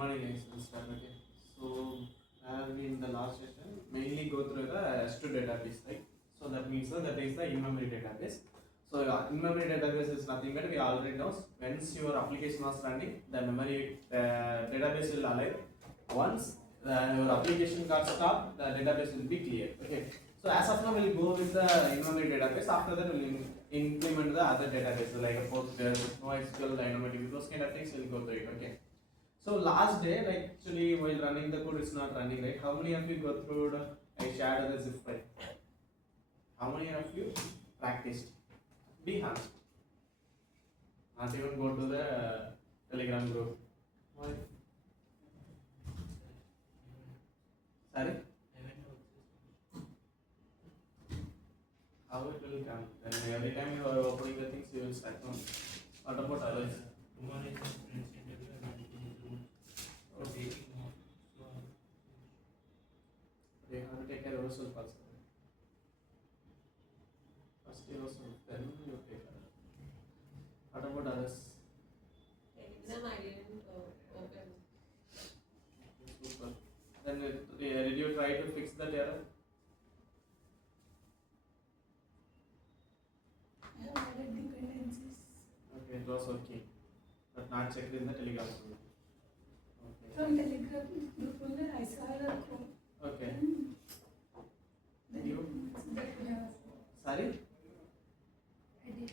morning, guys. We'll start again. So, as we in the last session, mainly go through the S2 database, right? So that means that is the in-memory database. So in-memory database is nothing but we already know. Once your application was running, the memory database will alive. Once your application got stopped, the database will be clear. Okay. So as of now, we'll go with the in-memory database. After that, we'll implement the other databases like a Postman, NoSQL, Dynamo, those kind of things. We'll go through it. Okay. So last day, like actually while running the code, it's not running, right? How many of you go through the, I shared the zip file? How many of you practiced? Be honest. Not even go to the Telegram group. Why? Sorry? How it will come? Then every time you are opening the things, you will start on. What about others? Okay. They have to take care of yourself first. First yourself, then you take care. What about others? Exam I didn't open. Super. Then did you try to fix that error? I have added dependencies. Okay, it was working, but not checked in the Telegram group. Okay. From Telegram group only I saw the code. Okay. The You? documents that we have Sorry? edit.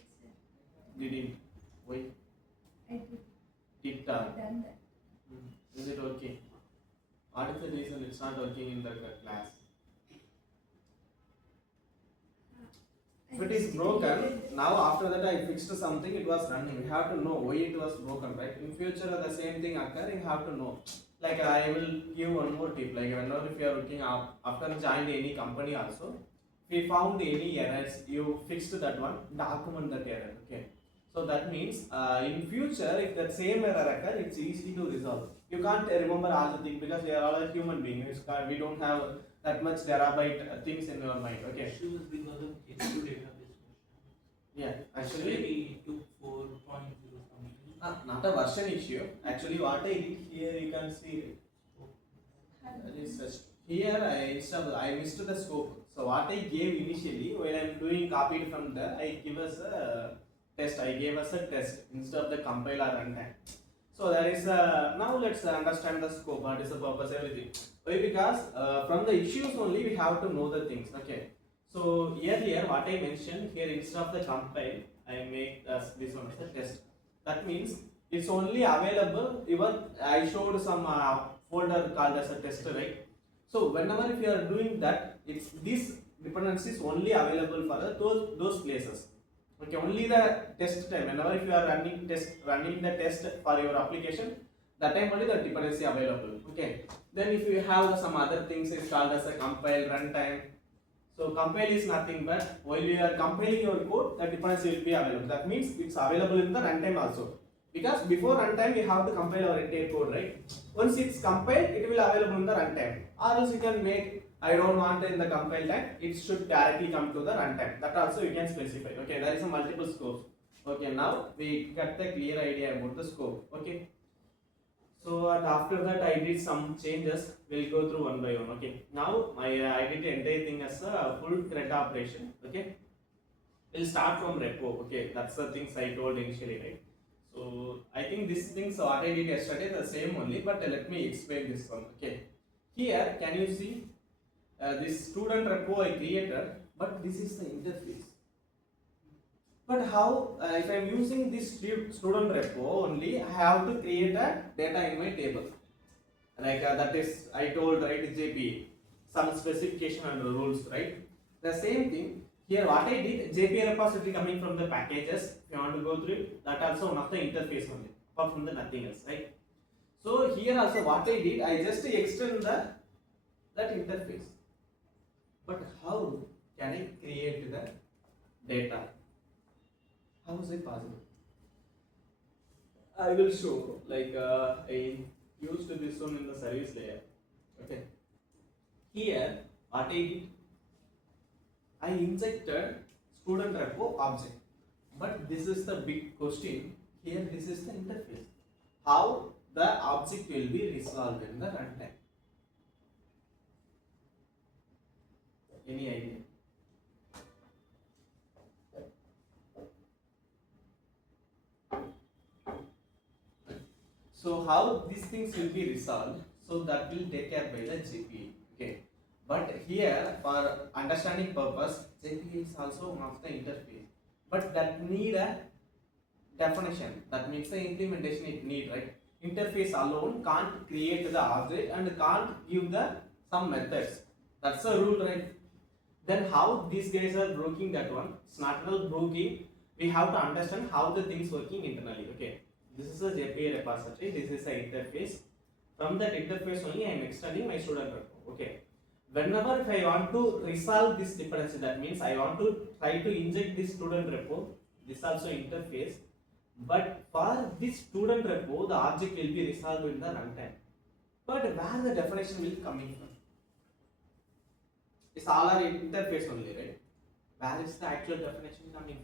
Didn't. Why? I did. Did Done that. Is it working? What is the reason it's not working in the class? If it is broken, now after that I fixed something, it was running. We have to know why it was broken, right? In future, the same thing occur, you have to know. Like I will give one more tip. Like whenever if you are looking up after joined any company also, if you found any errors, you fixed that one, document that error. Okay. So that means in future, if that same error occur, it's easy to resolve. You can't remember all the things because we are all a human beings. We don't have that much terabyte things in your mind. Okay. Issues because of H2 database. Yeah. Actually, Maybe 2.4.0 something. not a version issue. Actually, what I did here, you can see it. Here I missed the scope. So what I gave initially when I am doing copied from there, I give us a test. I gave us a test instead of the compiler runtime. So that is now let's understand the scope. What is the purpose? Everything. Why? Because from the issues only we have to know the things. Okay. So earlier what I mentioned here instead of the compile, I make this one as a test. That means it's only available. Even I showed some folder called as a tester, right? So whenever if you are doing that, it's this dependencies only available for those places. Okay, only the test time. Whenever if you are running the test for your application, that time only the dependency available. Okay. Then if you have some other things, it's called as a compile runtime. So compile is nothing but while you are compiling your code, the dependency will be available. That means it's available in the runtime also. Because before runtime we have to compile our entire code, right? Once it's compiled, it will available in the runtime. Or else you can make I don't want in the compile time, it should directly come to the runtime. That also you can specify. Okay, there is a multiple scopes. Okay, now we got the clear idea about the scope. Okay. So and after that I did some changes. We'll go through one by one. Okay. Now I did the entire thing as a full CRUD operation. Okay. We'll start from repo. Okay, that's the things I told initially, right? So I think these things what I did yesterday the same only, but let me explain this one. Okay. Here, can you see this student repo I created, but this is the interface. But how, if I am using this student repo only, I have to create a data in my table. Like that is, I told, right, JPA, some specification and rules, right? The same thing, here what I did, JPA repository coming from the packages, if you want to go through it, that also one of the interface only, apart from the nothing else, right? So here also what I did, I just extend that interface. But how can I create the data? How is it possible? I will show. Like I used this one in the service layer. Okay. Here, what I did, I injected student repo object. But this is the big question. Here, this is the interface. How the object will be resolved in the runtime. Any idea? So how these things will be resolved? So that will take care by the JPA. Okay. But here, for understanding purpose, JPA is also one of the interface. But that need a definition. That means the implementation it need, right? Interface alone can't create the object and can't give the some methods. That's the rule, right? Then how these guys are broking that one? It's not at all broking. We have to understand how the things working internally. Okay. This is a JPA repository. This is an interface. From that interface only, I am extending my student repo. Okay. Whenever if I want to resolve this dependency, that means I want to try to inject this student repo. This also interface. But for this student repo, the object will be resolved in the runtime. But where the definition will coming from? It's all our interface only, right? Where is the actual definition coming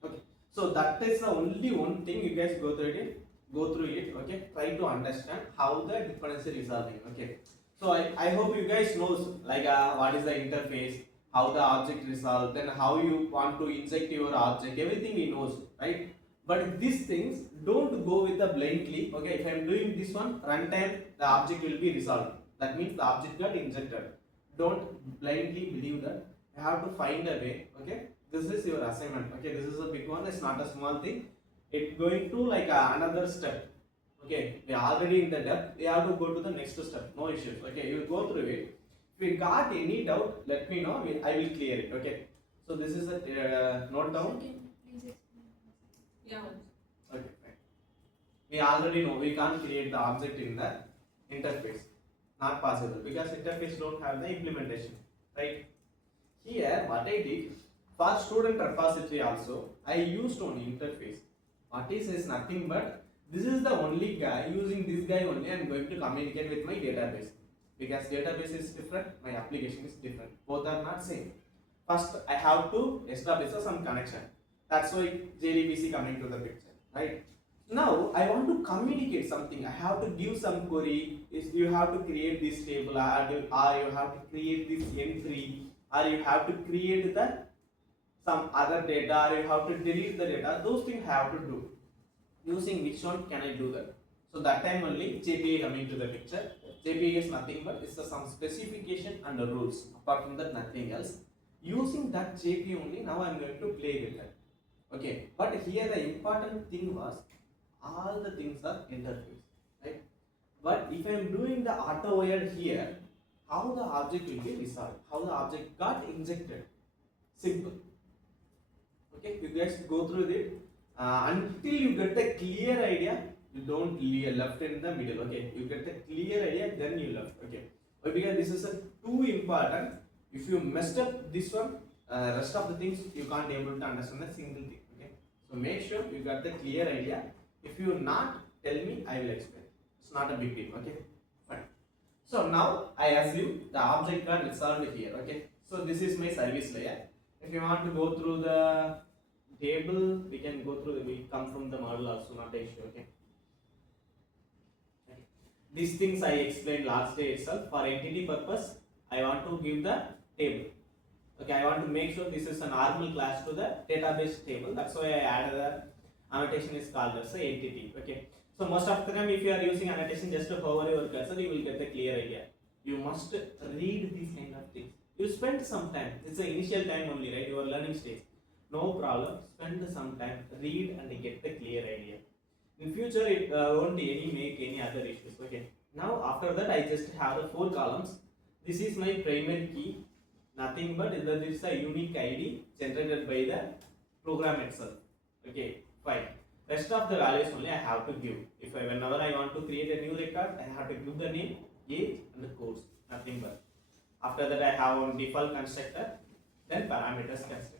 from? Okay, so that is the only one thing you guys go through it. Okay, try to understand how the dependency resolving. Okay, so I hope you guys knows like what is the interface, how the object resolved, then how you want to inject your object, everything we knows, right? But these things don't go with the blindly. Okay, if I am doing this one runtime, the object will be resolved. That means the object got injected. Don't blindly believe that. You have to find a way. Okay, this is your assignment. Okay, this is a big one. It's not a small thing. It's going to like another step. Okay, we are already in the depth. We have to go to the next step. No issues. Okay, you will go through it. If you got any doubt, let me know. I will clear it. Okay. So this is a note down. Please explain. Yeah. Okay, fine. We already know we can't create the object in the interface. Not possible because interface don't have the implementation, right? Here, what I did for student repository also, I used only interface. What is nothing but this is the only guy. Using this guy only, I am going to communicate with my database. Because database is different, my application is different. Both are not same. First, I have to establish some connection. That's why JDBC coming to the picture, right? Now, I want to communicate something. I have to give some query. Is you have to create this table, or you have to create this entry, or you have to create the some other data, or you have to delete the data. Those things I have to do. Using which one can I do that? So that time only JPA coming to the picture. JPA is nothing but it's some specification and the rules. Apart from that, nothing else. Using that JPA only, now I am going to play with that. Okay, but here the important thing was all the things are interface, right? But if I am doing the auto wired here, how the object will be resolved? How the object got injected? Simple. Okay, you guys go through it until you get a clear idea. You don't left in the middle. Okay, you get a clear idea, then you left. Okay, but because this is too important. If you messed up this one, rest of the things you can't able to understand a single thing. Okay, so make sure you got the clear idea. If you not, tell me, I will explain. It's not a big deal. Okay, fine. So now I assume the object got resolved here. Okay, so this is my service layer. If you want to go through the table, we can go through. We come from the model also, not an issue. Okay. These things I explained last day itself. For entity purpose, I want to give the table. Okay, I want to make sure this is a normal class to the database table. That's why I added the annotation is called as a entity. Okay, so most of the time, if you are using annotation, just to hover your cursor, you will get the clear idea. You must read these kind of things. You spend some time. It's the initial time only, right? Your learning stage. No problem. Spend some time, read and get the clear idea. In future, it won't make any other issues. Okay. Now after that, I just have the 4 columns. This is my primary key. Nothing but this is a unique ID generated by the program itself. Okay, fine. Rest of the values only I have to give. Whenever I want to create a new record, I have to give the name, age, and the course. Nothing but. After that, I have one default constructor, then parameters constructor.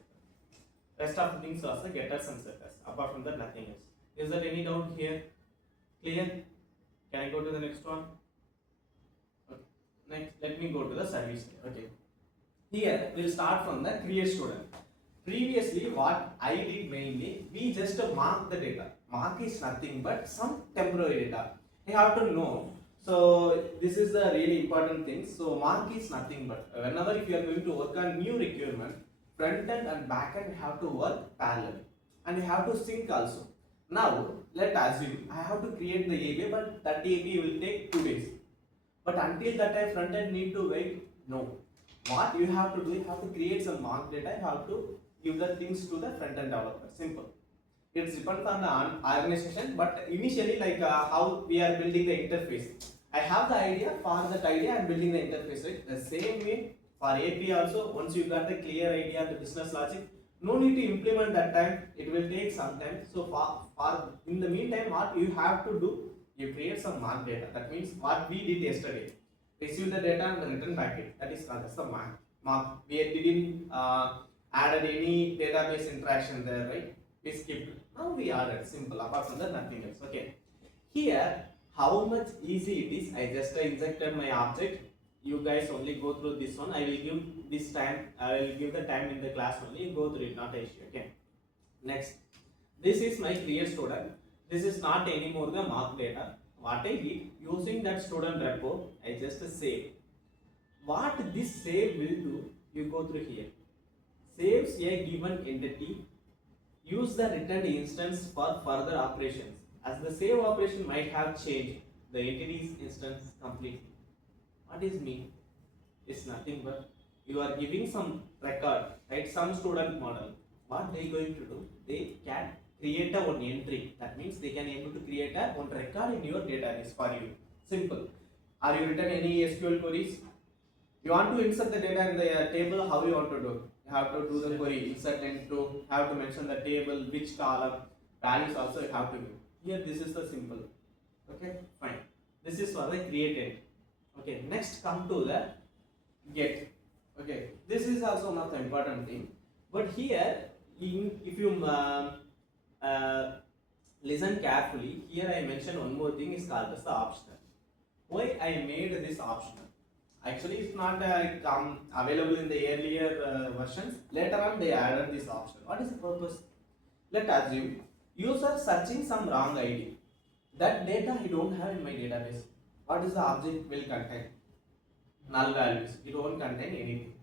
Rest of the things are the getters and setters. Apart from that, nothing else. Is there any doubt here? Clear? Can I go to the next one? Okay. Next, let me go to the service. Okay. Here, we'll start from the create student. Previously, what I did mainly, we just mark the data. Mark is nothing but some temporary data. You have to know. So this is the really important thing. So mark is nothing but whenever if you are going to work on new requirement, front end and back end have to work parallel, and you have to sync also. Now let assume I have to create the API, but that API will take 2 days. But until that time, front end need to wait. No. What you have to do, you have to create some mark data. You have to give the things to the front end developer. Simple. It depends on the organization, but initially, like how we are building the interface. I have the idea. For that idea, I am building the interface. Right? The same way for API also. Once you got the clear idea, the business logic, no need to implement that time. It will take some time. So for in the meantime, what you have to do, you create some mark data. That means what we did yesterday. Receive the data and return back it. That is called as the mark. We didn't added any database interaction there, right? We skipped. Now we added simple. Apart from that, nothing else. Okay. Here, how much easy it is. I just injected my object. You guys only go through this one. I will give this time. I will give the time in the class only. Go through it, not an issue. Okay. Next, this is my create student. This is not anymore the mark data. What I did, using that student repo, I just save. What this save will do, you go through here. Saves a given entity. Use the returned instance for further operations. As the save operation might have changed the entity's instance completely. What is mean? It's nothing but you are giving some record, right? Some student model. What they going to do? They can create a one entry. That means they can able to create a one record in your database for you. Simple. Are you written any SQL queries? You want to insert the data in the table. How you want to do? You have to do the query, insert into, have to mention the table, which column, values also you have to do. Here this is the simple. Okay, fine. This is for the created. Okay, next come to the get. Okay, this is also one of the important thing. But here, if you listen carefully, here I mentioned one more thing is called as the optional. Why I made this optional? Actually, it's not available in the earlier versions. Later on, they added this option. What is the purpose? Let's assume user searching some wrong ID. That data I don't have in my database. What is the object will contain? Null values. It won't contain anything.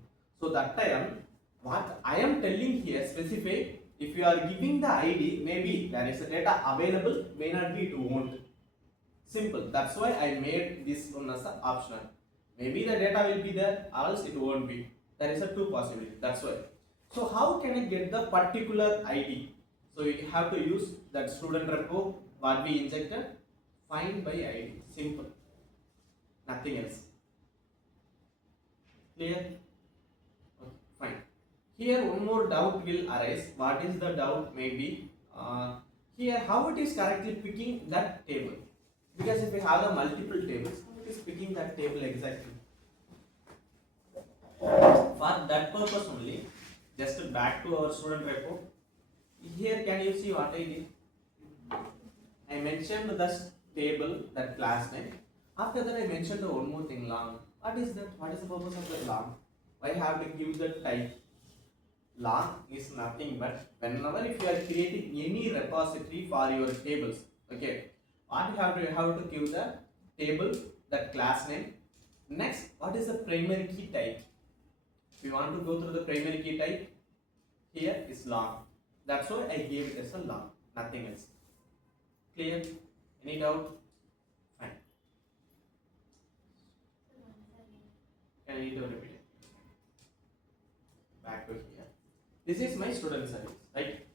So that time, what I am telling here, specify. If you are giving the ID, maybe there is a data available, may not be, it won't. Simple. That's why I made this one as the optional. Maybe the data will be there, or else it won't be. There is a two possibility. That's why. So how can I get the particular ID? So you have to use that student repo what we injected. Find by ID. Simple. Nothing else. Clear? Okay, fine. Here one more doubt will arise. What is the doubt? Maybe here how it is correctly picking that table? Because if we have the multiple tables, how it is picking that table exactly? For that purpose only, just back to our student repo. Here can you see what I did? I mentioned the table, that class name. After that I mentioned one more thing, long. What is that? What is the purpose of the long? Why have to give the type? Long is nothing but whenever if you are creating any repository for your tables, okay, what you have to give the table, that class name. Next, what is the primary key type? If you want to go through the primary key type, here is long. That's why I gave it as a long, nothing else. Clear? Any doubt? Fine. Can I need to repeat it? Back to here. This is my student service, right?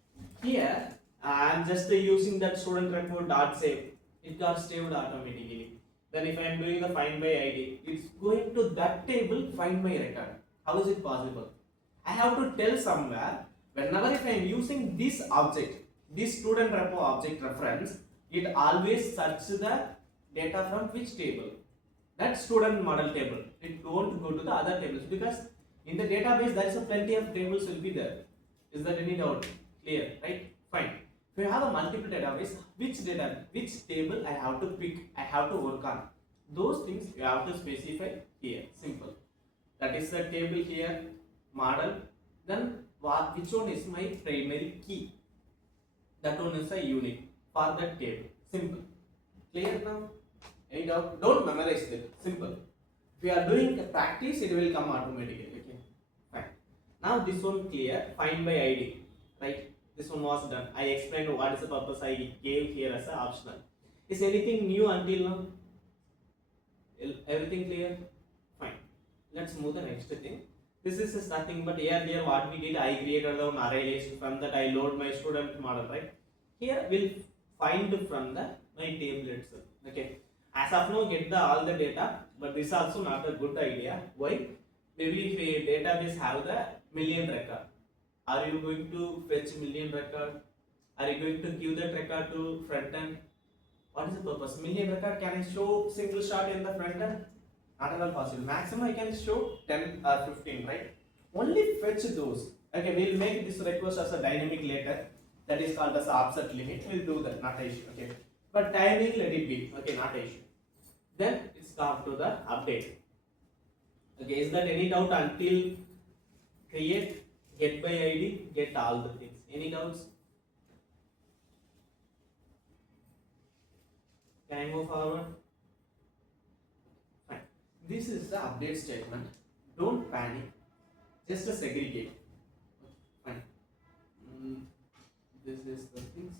Here I am just using that student repo dot save. It got saved automatically. Then if I am doing the find by ID, it's going to that table find my record. How is it possible? I have to tell somewhere whenever if I am using this object, this student repo object reference, it always search the data from which table? That student model table. It won't go to the other tables because in the database there is a plenty of tables will be there. Is there any doubt? Clear, right? Fine. If you have a multiple database, which table I have to pick, I have to work on. Those things you have to specify here. Simple. That is the table here, model. Then which one is my primary key? That one is a unique. for that table. Simple. Clear now? Any doubt? Don't memorize it. Simple. If you are doing a practice, it will come automatically. Okay. Fine. Now this one clear. Find by ID. Right? This one was done. I explained what is the purpose I gave here as an optional. Is anything new until now? Everything clear? Fine. Let's move the next thing. This is nothing but earlier what we did, I created an array list. From that I load my student model, right? Here we'll find from the my table itself. Okay. As of now, get the all the data, but this also not a good idea. Why? Maybe if a database have the million record, are you going to fetch million record? Are you going to give that record to front end? What is the purpose? Million record, can I show single shot in the front end? Not at all possible. Maximum I can show 10 or 15, right? Only fetch those. Okay, we'll make this request as a dynamic later. That is called as offset limit. We'll do that, not an issue. Okay. But timing, let it be. Okay, not an issue. Then it's come to the update. Okay, is that any doubt until create, get by ID, get all the things? Any doubts? Can I move forward? Fine. This is the update statement. Don't panic. Just a segregate. Fine. This is the things.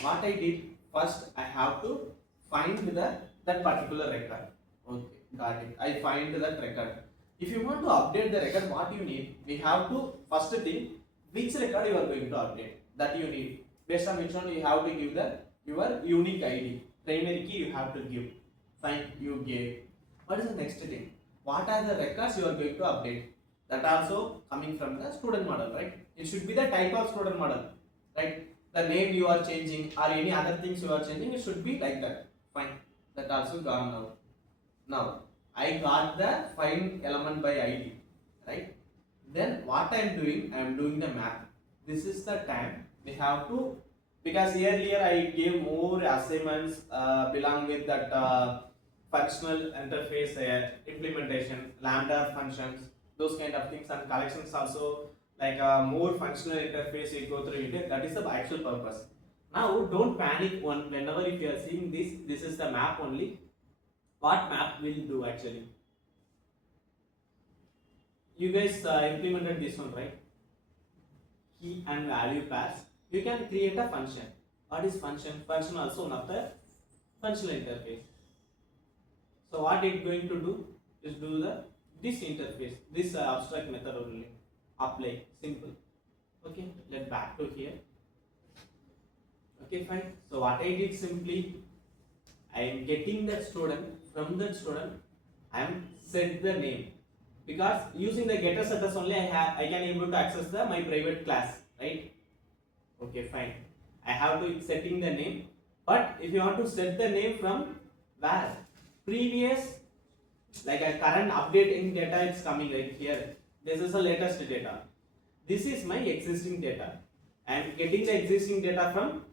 What I did first, I have to find that particular record. Okay, got it. I find that record. If you want to update the record, what you need? We have to first thing which record you are going to update. That you need. Based on which one you have to give your unique ID. Primary key you have to give. Fine, you gave. What is the next thing? What are the records you are going to update? That also coming from the student model, right? It should be the type of student model, right? The name you are changing or any other things you are changing, it should be like that. Fine, that also gone now. Now I got the find element by ID, right? Then what I am doing the map. This is the time we have to, because earlier I gave more assignments belong with that functional interface implementation, lambda functions, those kind of things, and collections also, like more functional interface you go through it. That is the actual purpose. Now don't panic whenever if you are seeing this is the map only. What map will do actually? You guys implemented this one, right? Key and value pairs. You can create a function. What is function? Function also one of the functional interface. So what it's going to do is do this interface, this abstract method only. Apply, simple. Okay, let back to here. Okay, fine. So what I did simply, I am getting that student. From that student, I am set the name, because using the getter setters only I can able to access my private class, right? Okay, fine. I have to setting the name, but if you want to set the name from where? Previous, like a current updating data is coming right here. This is the latest data. This is my existing data. I am getting the existing data from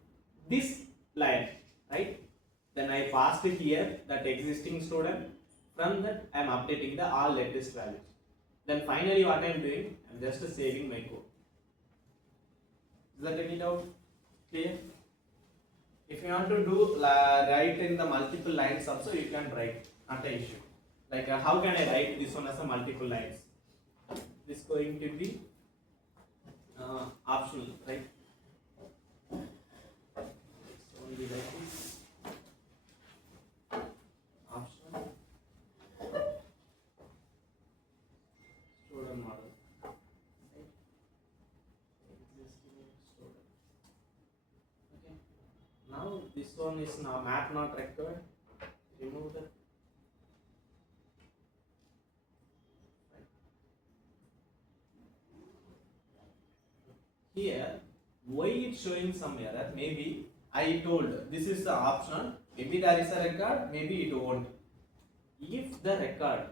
this line, right? Then I passed here that existing student. From that I am updating the all latest values. Then finally what I am doing, I am just saving my code. Is that any doubt? Clear? If you want to do write in the multiple lines also, you can write, not an issue. Like how can I write this one as a multiple lines? This is going to be optional, right? So only like this. Optional. Student model. Right? Existing student. Okay. Now this one is now map not required. Remove that. Here, why it's showing some error? Maybe I told this is the optional. Maybe there is a record, maybe it won't. If the record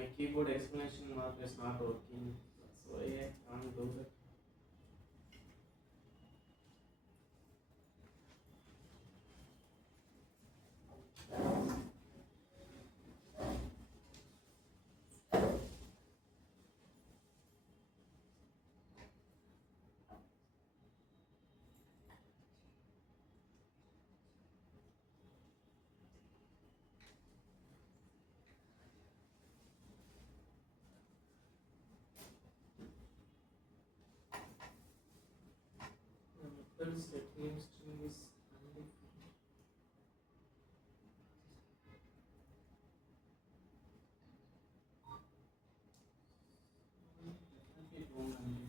my keyboard exclamation mark is not working. That's why I can't do that. Methods that name string is undefined. Definitely wrong undefined.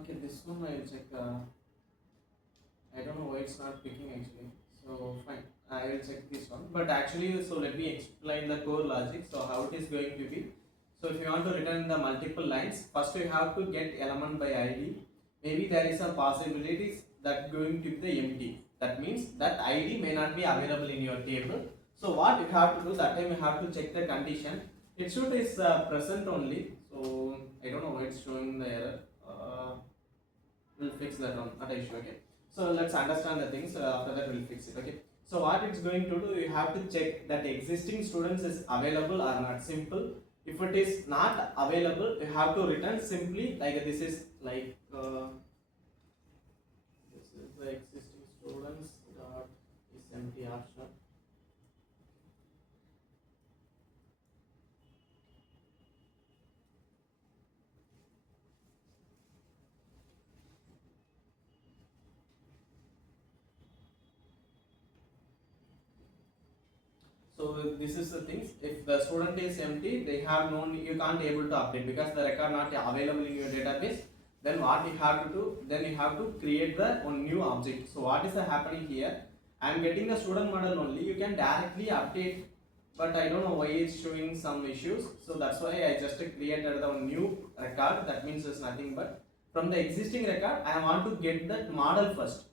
Okay, this one I'll check. I don't know why it's not picking actually. So fine, I will check this one. But actually, so let me explain the core logic. So how it is going to be. So if you want to return the multiple lines, first you have to get element by ID. Maybe there is a possibilities that going to be the empty. That means that ID may not be available in your table. So what you have to do that time, you have to check the condition. It should is present only. So I don't know why it's showing the error. We'll fix that one at issue. Okay, so let's understand the things. After that we'll fix it. Okay, so what it's going to do, you have to check that existing students is available or not. Simple. If it is not available, you have to return simply like this is like this is the existing students dot is empty option. So this is the things. If the student is empty, they have no. You can't able to update because the record not available in your database. Then what you have to do? Then you have to create the one new object. So what is happening here? I am getting the student model only. You can directly update, but I don't know why it's showing some issues. So that's why I just created the new record. That means it's nothing but from the existing record. I want to get that model first.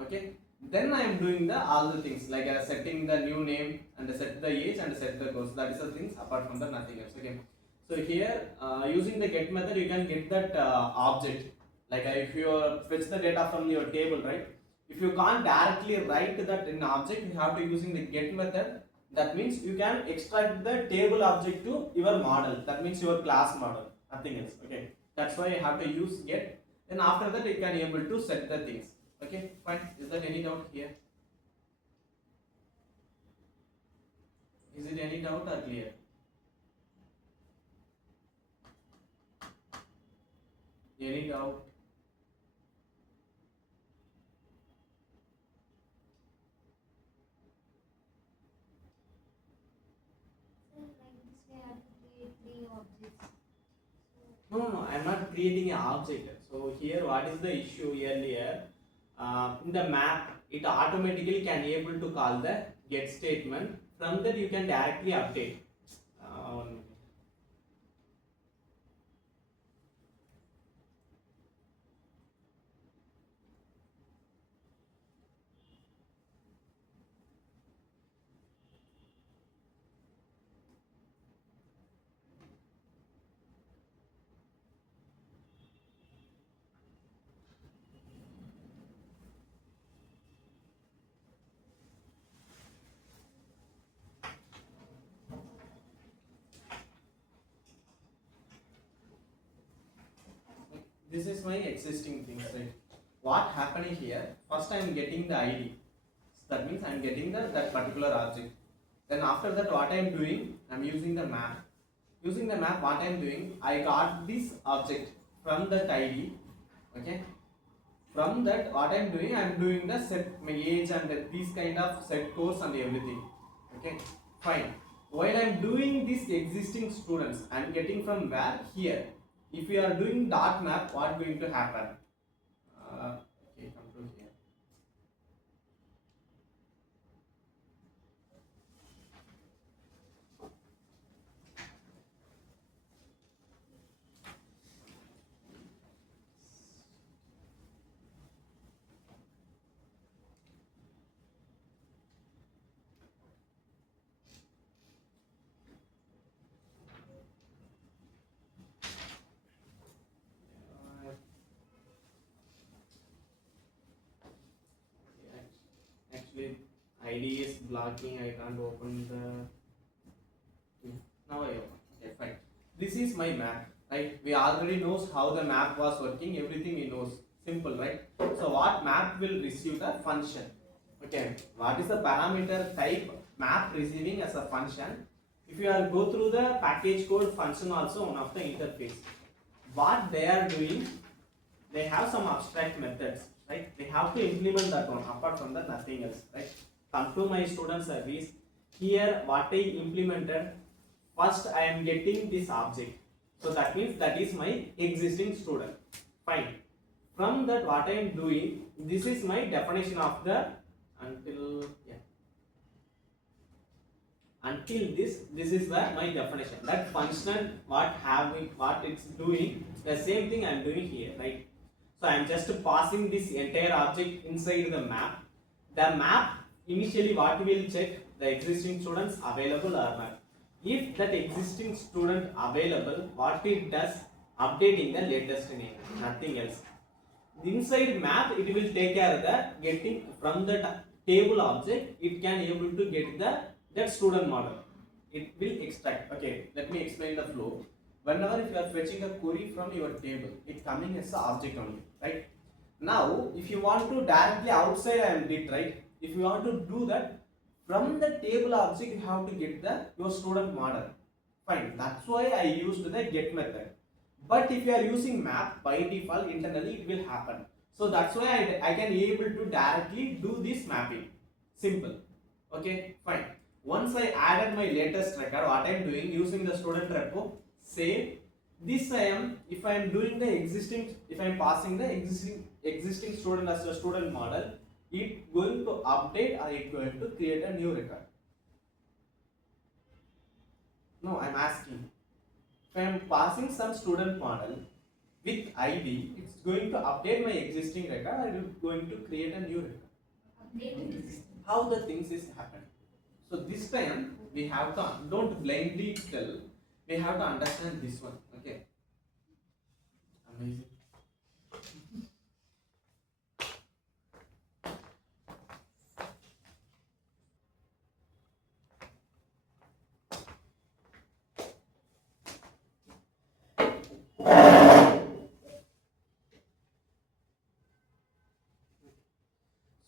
Okay, then I am doing the all the things like setting the new name and set the age and set the course. That is the things apart from the nothing else. Okay, so here using the get method you can get that object. Like if you fetch the data from your table, right? If you can't directly write that in object, you have to using the get method. That means you can extract the table object to your model. That means your class model, nothing else. Okay, that's why you have to use get. Then after that you can able to set the things. Okay, fine. Is there any doubt here? Is it any doubt or clear? Any doubt? So like this we have to create three objects. No, I'm not creating an object. So here, what is the issue earlier? In the map, it automatically can able to call the get statement. From that, you can directly update. Uh, this is my existing things, right? What happening here? First, I am getting the ID. That means I am getting that particular object. Then after that, what I am doing? I am using the map. Using the map, what I am doing? I got this object from that ID. Okay. From that, what I am doing? I am doing the set my age and these kind of set course and everything. Okay. Fine. While I am doing this existing students, I am getting from where? Here. If we are doing dot map, what going to happen? Okay, come to here. Actually, ID is blocking. I can't open the. Now I open. Okay, fine. This is my map, right? We already knows how the map was working. Everything we knows. Simple, right? So what map will receive the function? Okay. What is the parameter type map receiving as a function? If you are go through the package code function also one of the interface. What they are doing, they have some abstract methods, right? They have to implement that one. Apart from that, nothing else, right? Come to my student service. Here, what I implemented, first I am getting this object. So that means that is my existing student. Fine. From that, what I am doing, this is my definition of the until this is the my definition. That function what it's doing, the same thing I am doing here, right? So I am just passing this entire object inside the map. The map initially what will check the existing students available or not. If that existing student available, what it does, updating the latest name, nothing else. Inside map it will take care of the getting from the table object. It can able to get that student model. It will extract. Okay, let me explain the flow. Whenever if you are fetching a query from your table, it coming as an object only, right? Now, if you want to directly outside I did, right? If you want to do that from the table object, you have to get your student model. Fine. That's why I used the get method. But if you are using map, by default internally it will happen. So that's why I can able to directly do this mapping. Simple. Okay, fine. Once I added my latest record, what I am doing using the student repo, save this if I am doing the existing, if I am passing the existing student as a student model, it going to update or it going to create a new record. No, I am asking. If I am passing some student model with ID, it's going to update my existing record or it is going to create a new record. Update. How the things is happening. So this time we have to don't blindly tell. We have to understand this one. Okay. Amazing.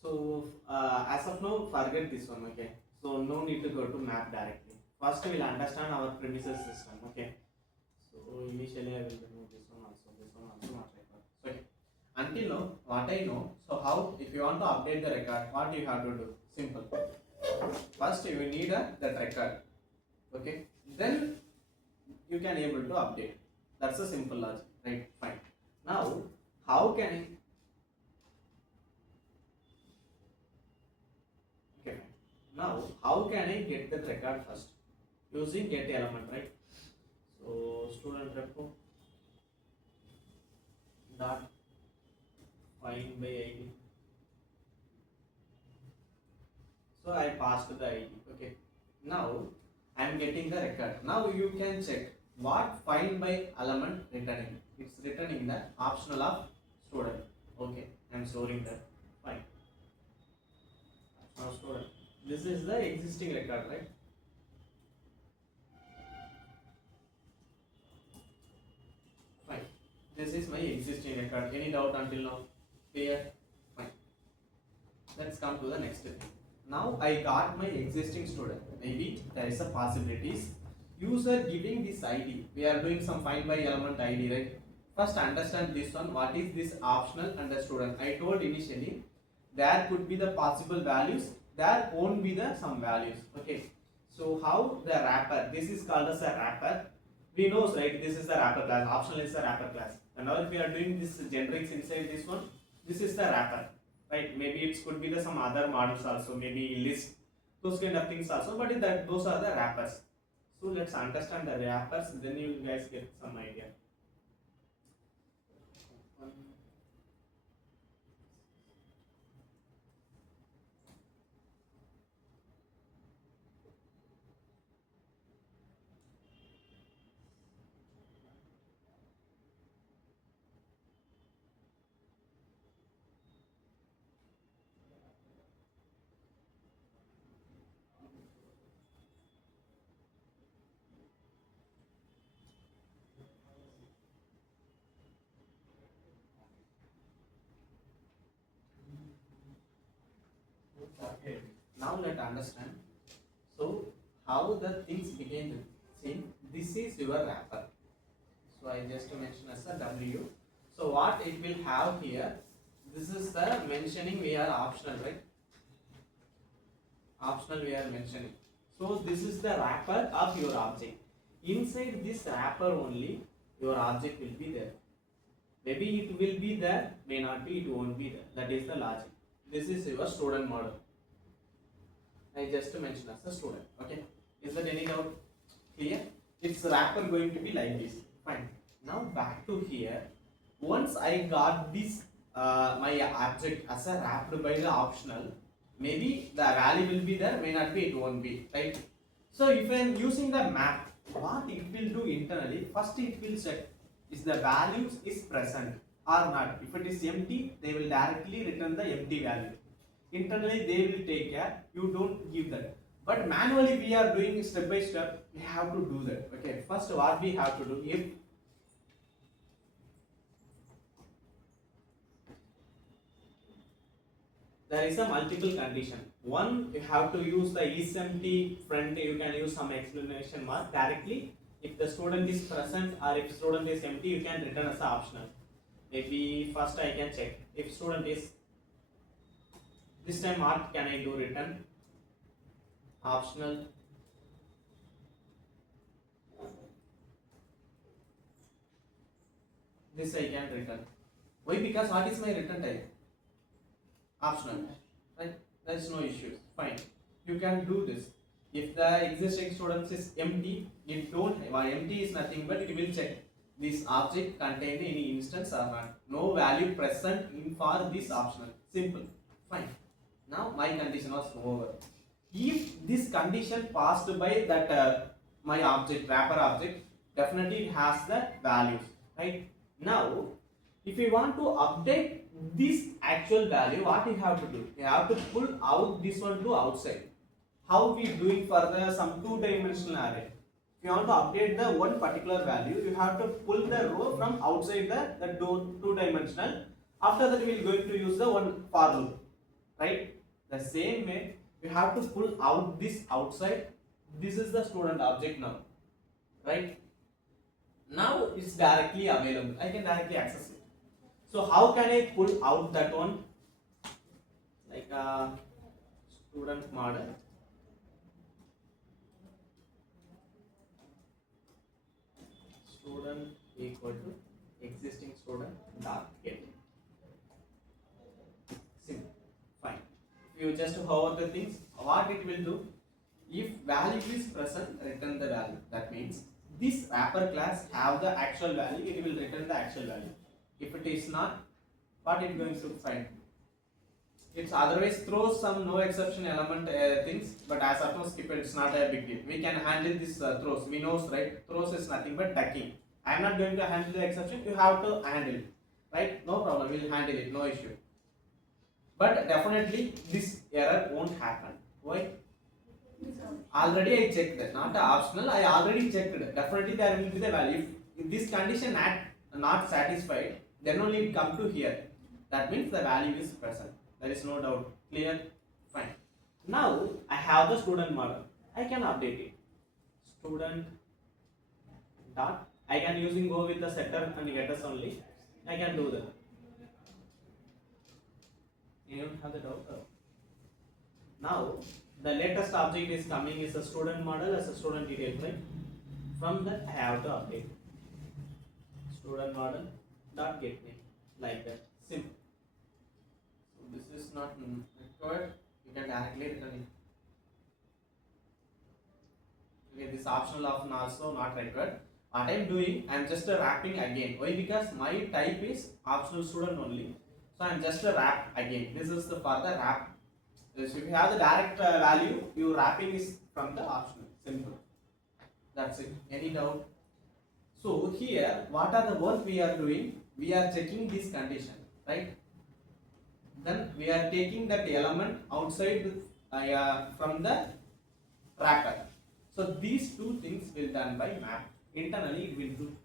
So as of now, forget this one. Okay. So no need to go to map directly. First we will understand our premises system. Okay. So initially I will remove this one also not required. Until now, what I know, so how, if you want to update the record, what you have to do? Simple. First, you need that record. Okay. Then you can able to update. That's a simple logic, right? Fine. Now, how can I? Okay. Fine. Now, how can I get that record first? Using get element, right? So student repo dot find by ID. So I passed the ID. Okay. Now I am getting the record. Now you can check what find by element returning. It's returning the optional of student. Okay. I am storing that. Fine. Now student. This is the existing record, right? Fine. This is my existing record. Any doubt until now? Clear? Fine. Let's come to the next thing. Now I got my existing student. Maybe there is a possibilities. User giving this ID. We are doing some find by element ID, right? First understand this one. What is this optional and the student? I told initially there could be the possible values. There won't be the some values. Okay. So how the wrapper? This is called as a wrapper. We know, right? This is the wrapper class. Optional is the wrapper class. And now if we are doing this generics inside this one, this is the wrapper. Right, maybe it could be the some other models also, maybe list, those kind of things also, but that those are the wrappers. So let's understand the wrappers, then you guys get some idea. Okay. Now let's understand. So how the things begin. See, this is your wrapper. So I just mention as a W. So what it will have here, this is the mentioning we are optional, right? Optional we are mentioning. So this is the wrapper of your object. Inside this wrapper only your object will be there. Maybe it will be there, may not be, it won't be there. That is the logic. This is your student model. I just mentioned as a student. Okay. Is that any doubt? Clear? Its wrapper going to be like this. Fine. Now back to here. Once I got this my object as a wrapped by the optional, maybe the value will be there, may not be, it won't be, right? So if I am using the map, what it will do internally, first it will check is the values is present or not. If it is empty, they will directly return the empty value. Internally they will take care, you don't give that. But manually we are doing step by step, we have to do that. Okay, first what we have to do, if there is a multiple condition. One, you have to use the is empty, front you can use some explanation mark directly. If the student is present or if student is empty, you can return as an optional. Maybe first I can check if student is, this time what can I do, return optional. This I can return. Why? Because what is my return type? Optional, right? There is no issues. Fine. You can do this. If the existing students is empty, it don't. Why empty is nothing but it will check this object contain any instance or not. No value present in for this optional. Simple. Fine. Now my condition was over. If this condition passed by that my object, wrapper object, definitely it has the values, right? Now, if you want to update this actual value, what you have to do? You have to pull out this one to outside. How we doing for the some two-dimensional array? If you want to update the one particular value, you have to pull the row from outside the two-dimensional. After that, we will going to use the one for loop, right? The same way, you have to pull out this outside. This is the student object now, right? Now it's directly available. I can directly access it. So how can I pull out that one? Like student model. Student equal to existing student dot get. Simple. Fine. If you just hover the things, what it will do? If value is present, return the value. That means this wrapper class have the actual value, it will return the actual value. If it is not, what it going to find? It's otherwise throws some no exception element things, but as of now skip it, it's not a big deal. We can handle this throws. We know, right? Throws is nothing but ducking. I am not going to handle the exception, you have to handle it, right? No problem, we'll handle it, no issue. But definitely this error won't happen. Why? Already I checked that, not optional, I already checked it. Definitely there will be the value. If this condition not satisfied, then only it come to here. That means the value is present. There is no doubt. Clear? Fine. Now I have the student model. I can update it. Student dot. I can using go with the setter and getters only. I can do that. Anyone have the doubt? Now the latest object is coming is a student model as a student detail, right? From that I have to update student model dot get name, like that. Simple. So this is not required. You can directly return it. Okay, this optional option also not required. What I am doing, I am just wrapping again. Why? Because my type is optional student only. So I am just wrap again. This is the further wrap. So if you have the direct value, your wrapping is from the optional. Simple. That's it. Any doubt? So here, what are the work we are doing? We are checking this condition, right? Then we are taking that element outside from the wrapper. So these two things will done by map. Internally it will do.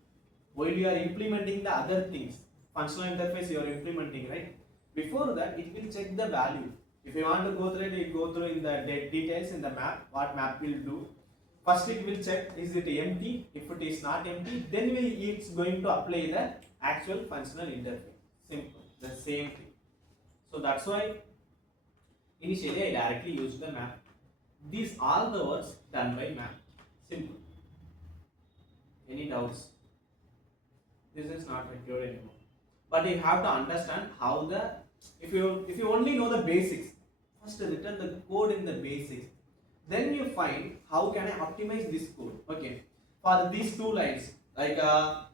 While you are implementing the other things, functional interface you are implementing, right? Before that, it will check the value. If you want to go through it, you go through in the details in the map, what map will do. First it will check, is it empty? If it is not empty, then it's going to apply the actual functional interface. Simple, the same thing. So that's why initially I directly used the map. These all the works done by map. Simple. Any doubts? This is not required anymore. But you have to understand how the, if you only know the basics, first return the code in the basics, then you find how can I optimize this code. Okay, for these two lines, like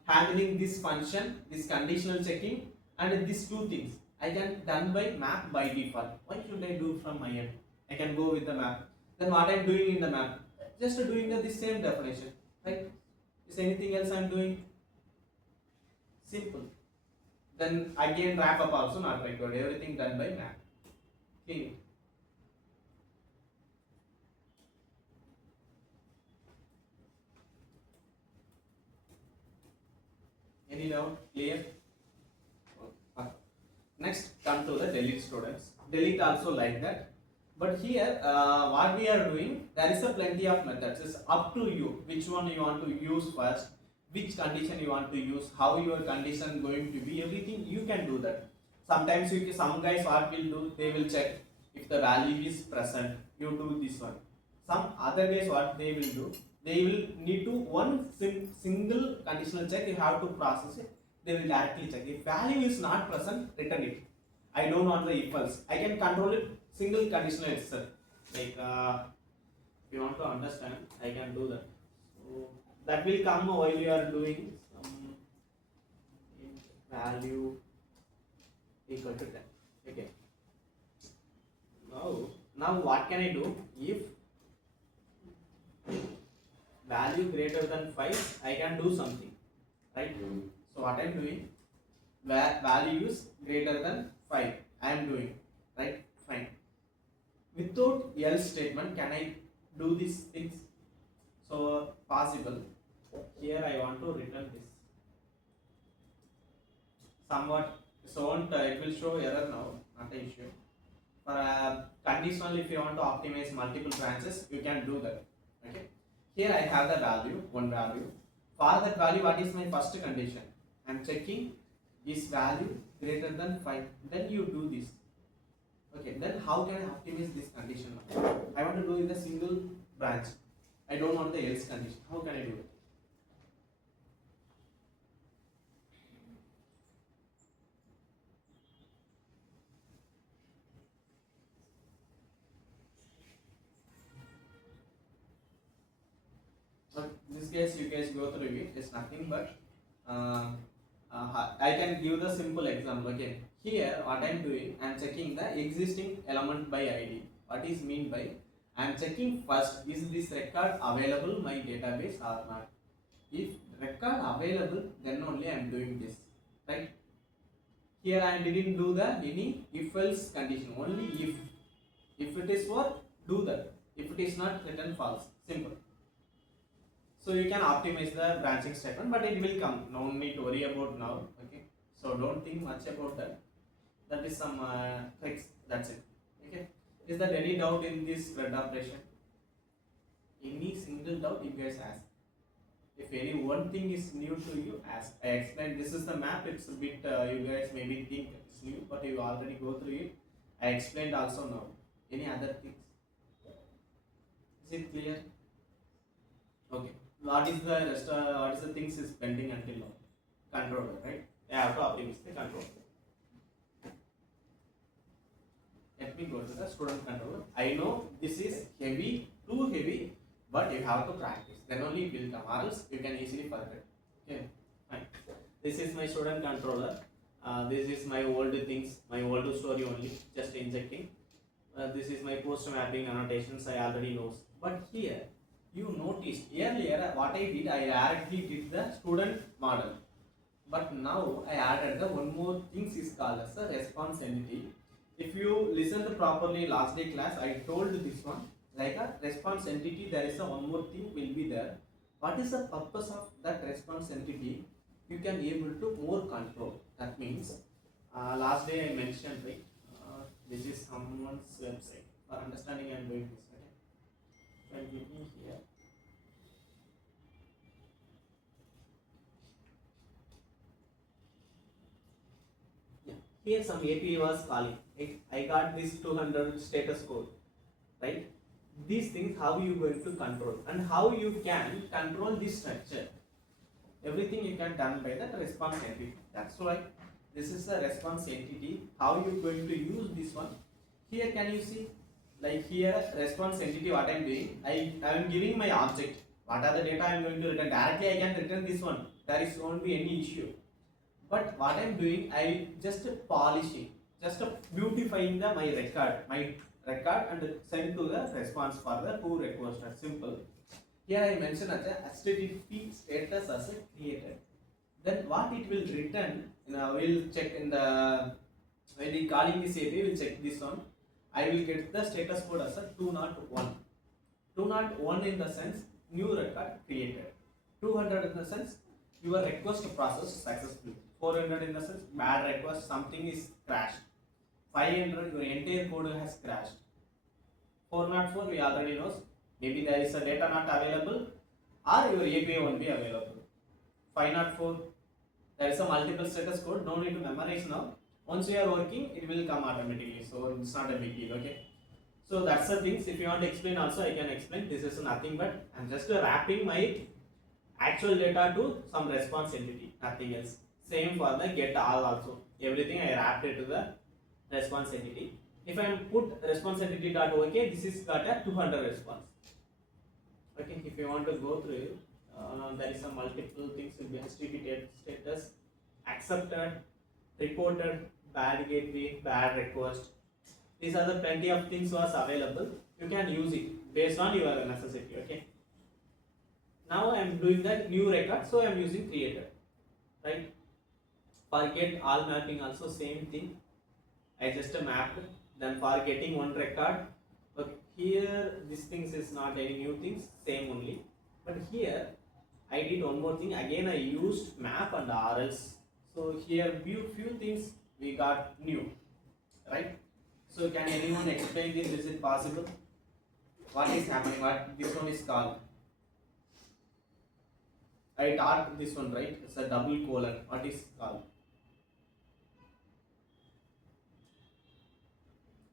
handling this function, this conditional checking, and these two things, I can done by map by default. Why should I do from my end? I can go with the map. Then what I am doing in the map, just doing the same definition, right? Is anything else I am doing? Simple. Then again wrap up also not required. Everything done by map. Clear. Any doubt? Clear? Okay. Next, come to the delete students. Delete also like that. But here, what we are doing, there is a plenty of methods. It's up to you which one you want to use first, which condition you want to use, how your condition going to be. Everything you can do that. Sometimes some guys what will do, they will check if the value is present. You do this one. Some other guys what they will do, they will need to one single conditional check. You have to process it. They will directly check. If value is not present, return it. I don't want the if else. I can control it single conditional itself. Like if you want to understand, I can do that. So that will come while you are doing some value equal to 10. Okay. Now what can I do? If value greater than 5, I can do something, right? So what I am doing, value is greater than 5, I am doing, right? Fine. Without else statement, can I do these things? So possible. Here I want to return this. Somewhat, so it will show error now, not an issue. For conditional, if you want to optimize multiple branches, you can do that. Okay. Here I have the value, one value. For that value, what is my first condition? I am checking is value greater than 5, then you do this. Okay, then how can I optimize this condition now? I want to do with a single branch. I don't want the else condition. How can I do it? But this case you guys go through it. It's nothing but I can give the simple example again. Here, what I am doing, I am checking the existing element by ID. What is mean by? I am checking first, is this record available my database or not? If record available, then only I am doing this, right? Here I didn't do the any if else condition, only if. If it is what, do that. If it is not, return false. Simple. So you can optimize the branching statement, but it will come. No need to worry about now. Okay. So don't think much about that. That is some tricks. That's it. Okay. Is there any doubt in this CRUD operation? Any single doubt you guys ask? If any one thing is new to you, ask. I explained this is the map. It's a bit you guys maybe think it's new, but you already go through it. I explained also now. Any other things? Is it clear? Okay. What is the rest? What is the things is pending until now? Controller, right? I have to optimize the controller. Let me go to the student controller. I know this is heavy, too heavy, but you have to practice. Then only it will come. Or else you can easily forget. Okay, fine. This is my student controller. This is my old things, my old story only. Just injecting. This is my post mapping annotations. I already know. But here you noticed earlier what I did. I directly did the student model. But now I added the one more things is called as a response entity. If you listened properly last day class, I told this one like a response entity. There is a one more thing will be there. What is the purpose of that response entity? You can be able to more control. That means last day I mentioned, right? This is someone's website. For understanding, I am doing this. Okay. So give me here. Here some API was calling. I got this 200 status code, right? These things how you going to control and how you can control this structure. Everything you can done by the response entity. That's why this is the response entity. How you going to use this one? Here can you see? Like here response entity what I am doing. I am giving my object. What are the data I am going to return? Directly I can return this one. There is won't be any issue. But what I am doing, I just polishing, just beautifying my record and send to the response for the who requested. Simple. Here I mentioned as a HTTP status as a created. Then what it will return, we'll check in the when we calling this API, we'll check this one. I will get the status code as a 201. 201 in the sense new record created. 200 in the sense your request processed successfully. 400 in the sense bad request, something is crashed. 500 your entire code has crashed. 404 we already know, maybe there is a data not available or your API won't be available. 504 there is a multiple status code, no need to memorize now. Once you are working it will come automatically, so it's not a big deal. Okay, so that's the things. If you want to explain also I can explain. This is nothing but I'm just wrapping my actual data to some response entity, nothing else. Same for the get all also. Everything I wrapped it to the response entity. If I put response entity dot OK, this is got a 200 response. Okay, if you want to go through, there is some multiple things will be HTTP status, accepted, reported, bad gateway, bad request. These are the plenty of things was available. You can use it based on your necessity. Okay. Now I am doing the new record, so I am using created, right? For get all mapping also same thing. I just mapped. Then for getting one record, but here these things is not any new things, same only. But here I did one more thing. Again I used map and RLs. So here few things we got new, right? So can anyone explain this? Is it possible? What is happening? What this one is called? I taught this one, right? It's a double colon. What is called?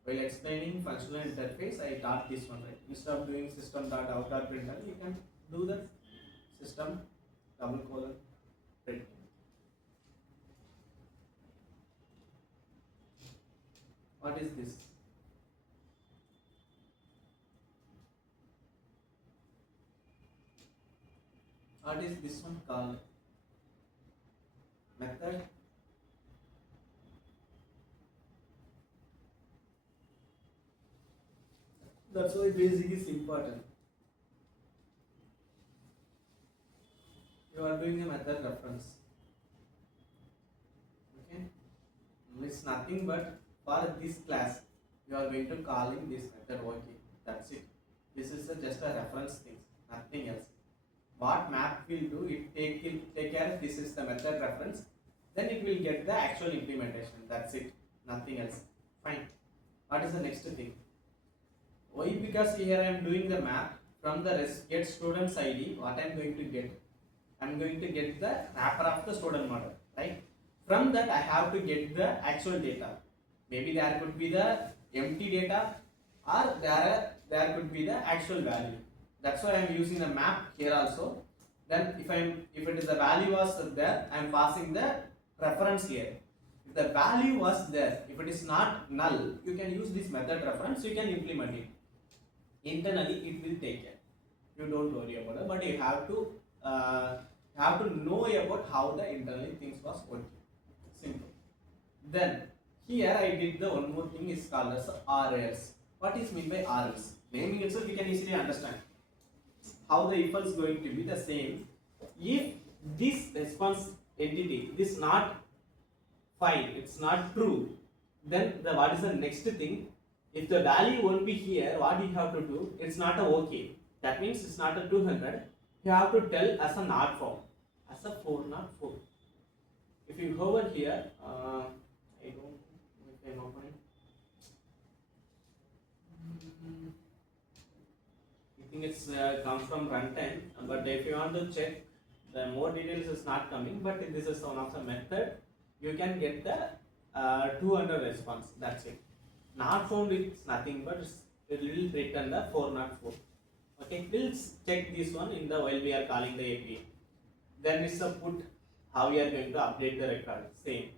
While explaining functional interface, I taught this one, right? Instead of doing system.out.println, you can do the system double colon print. What is this? What is this one called? Method. That's why basic is important. You are doing a method reference. Okay? It's nothing but for this class, you are going to calling this method working. That's it. This is just a reference thing, nothing else. What map will do, it take care this is the method reference, then it will get the actual implementation. That's it, nothing else. Fine. What is the next thing? Why? Because here I am doing the map from the get students ID. What I am going to get? I am going to get the wrapper of the student model, right? From that I have to get the actual data. Maybe there could be the empty data, or there could be the actual value. That's why I am using the map here also. Then if it is the value was there, I am passing the reference here. If the value was there, if it is not null, you can use this method reference. You can implement it. Internally, it will take care. You don't worry about it, but you have to know about how the internal things was working. Simple. Then here I did the one more thing is called as RLs. What is meant by RLs? Naming itself you can easily understand. How the if is going to be the same. If this response entity is not fine, it's not true, then what is the next thing? If the value won't be here, what you have to do? It's not a OK. That means it's not a 200. You have to tell as a not form, as a 404. If you hover here, I don't know if I can open it. I think it's comes from runtime, but if you want to check, the more details is not coming. But this is one of the method. You can get the 200 response. That's it. Not found is nothing but it will return the 404. Okay, we'll check this one in the while we are calling the API. Then it's a put how we are going to update the record. Same.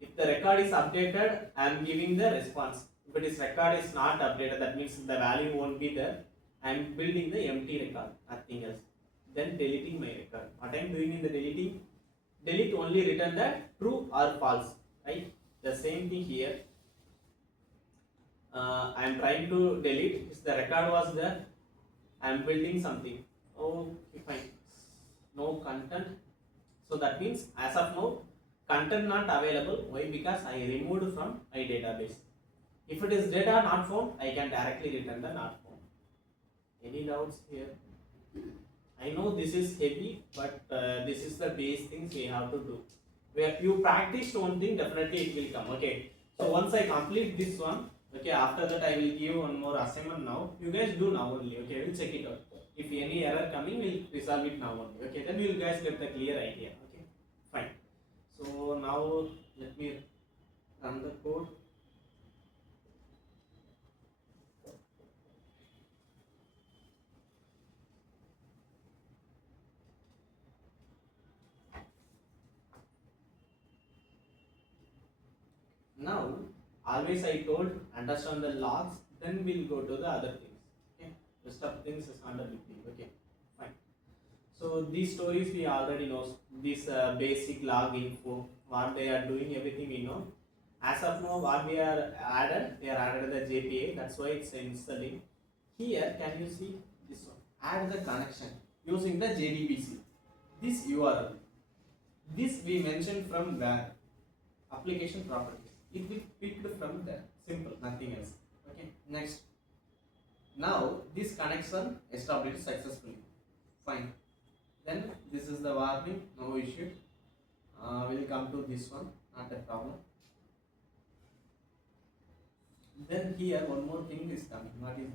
If the record is updated, I am giving the response. If it is record is not updated, that means the value won't be there. I am building the empty record, nothing else. Then deleting my record. What I am doing in the deleting? Delete only return the true or false. Right? The same thing here. I am trying to delete. If the record was there, I am building something. Okay, fine. No content. So that means as of now, content not available. Why? Because I removed from my database. If it is data not found, I can directly return the not found. Any doubts here? I know this is heavy, but this is the base things we have to do. Where you practice one thing, definitely it will come. Okay. So once I complete this one, okay, after that I will give one more assignment now. You guys do now only. Okay, we'll check it out. If any error coming, we'll resolve it now only. Okay, then you guys get the clear idea. Okay, fine. So now let me run the code. Now, always I told understand the logs, then we'll go to the other things. Okay, rest of things is not a big deal. Okay, fine. So these stories we already know. This basic log info, what they are doing, everything we know. As of now, what we are added, they are added the JPA. That's why it's installing. Here, can you see this one? Add the connection using the JDBC. This URL. This we mentioned from where? Application properties. It will picked from there. Simple, nothing else. Okay, next. Now this connection established successfully. Fine. Then this is the warning, no issue. We'll come to this one, not a problem. Then here one more thing is coming. What is